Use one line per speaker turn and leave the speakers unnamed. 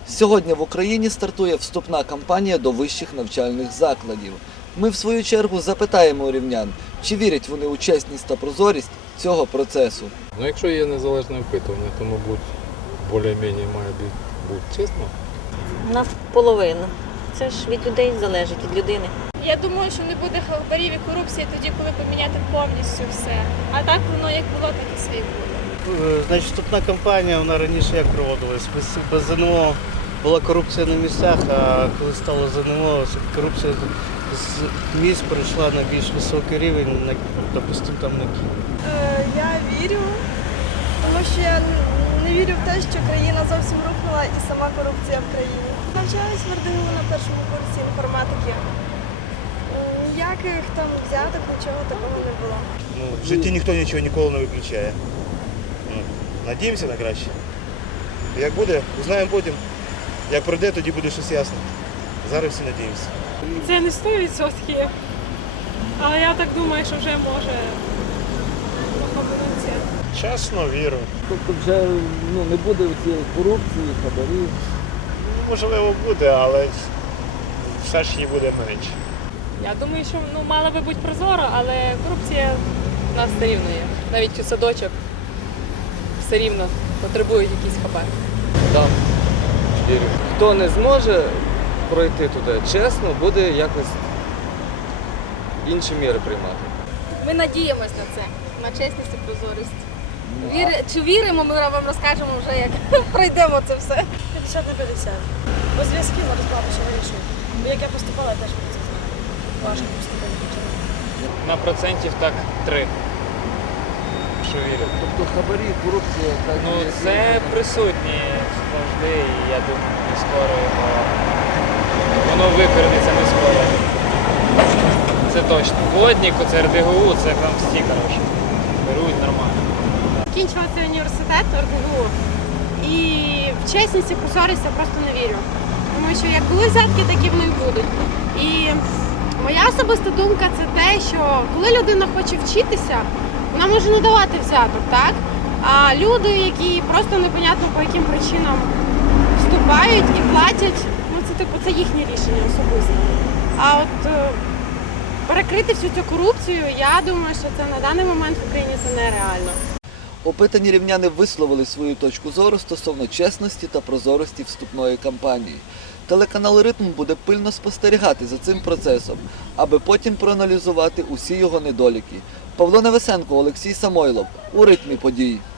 Сьогодні в Україні стартує вступна кампанія до вищих навчальних закладів. Ми, в свою чергу, запитаємо у рівнян, чи вірять вони у чесність та прозорість цього процесу.
Ну, якщо є незалежне опитування, то, мабуть, більш-менш має бути чесно.
Наполовину. Це ж від людей залежить, від людини.
Я думаю, що не буде хабарів і корупції тоді, коли поміняти повністю все. А так воно як було, так і все і буде.
Значить, вступна кампанія, вона раніше як проводилась? Без ЗНО була корупція на місцях, а коли стало ЗНО, корупція з місць перейшла на більш високий рівень, допустимо, там на Київ.
Я вірю, тому що я не вірю в те, що країна зовсім рухнула і сама корупція в країні. Навчаюсь в РДГУ на першому курсі інформатики. Ніяких там взяток, нічого такого не було.
В житті ніхто нічого ніколи не виключає. Надіємося на краще. Як буде, узнаємо потім. Як пройде, тоді буде щось ясно. Зараз всі надіємося.
Це не 100%, але я так думаю, що вже може помилитися.
Чесно, вірю.
Тобто вже не буде цієї корупції, хабарів.
Можливо, буде, але все ж її буде менше.
Я думаю, що мала би бути прозоро, але корупція в нас все рівно є. Навіть у садочок все рівно потребують якийсь хабар.
Так, вірю. Хто не зможе пройти туди чесно, буде якось інші міри приймати.
Ми надіємось на це, на чесність і прозорість. Чи віримо, ми вам розкажемо вже, як пройдемо це все.
50 на 50. По зв'язки зараз багато що вирішує. Бо як я поступала, я теж про це знаю. Важко поступити.
На процентів так 3. Що вірю.
Тобто хабарі, корупція, так?
Ну, це присутні завжди, і я думаю, не скоро воно викорениться не скоро. Це точно. Водник, це РДГУ, це там всі, коротше, беруть нормально.
Закінчила цей університет РДГУ і в чесність і прозорість я просто не вірю. Тому що як були взятки, так і вони будуть. І моя особиста думка це те, що коли людина хоче вчитися, вона може не давати взяток, так? А люди, які просто непонятно по яким причинам вступають і платять, це їхнє рішення особисто. А от перекрити всю цю корупцію, я думаю, що це на даний момент в Україні це нереально.
Опитані рівняни висловили свою точку зору стосовно чесності та прозорості вступної кампанії. Телеканал «Ритм» буде пильно спостерігати за цим процесом, аби потім проаналізувати усі його недоліки. Павло Невесенко, Олексій Самойлов. У «Ритмі подій».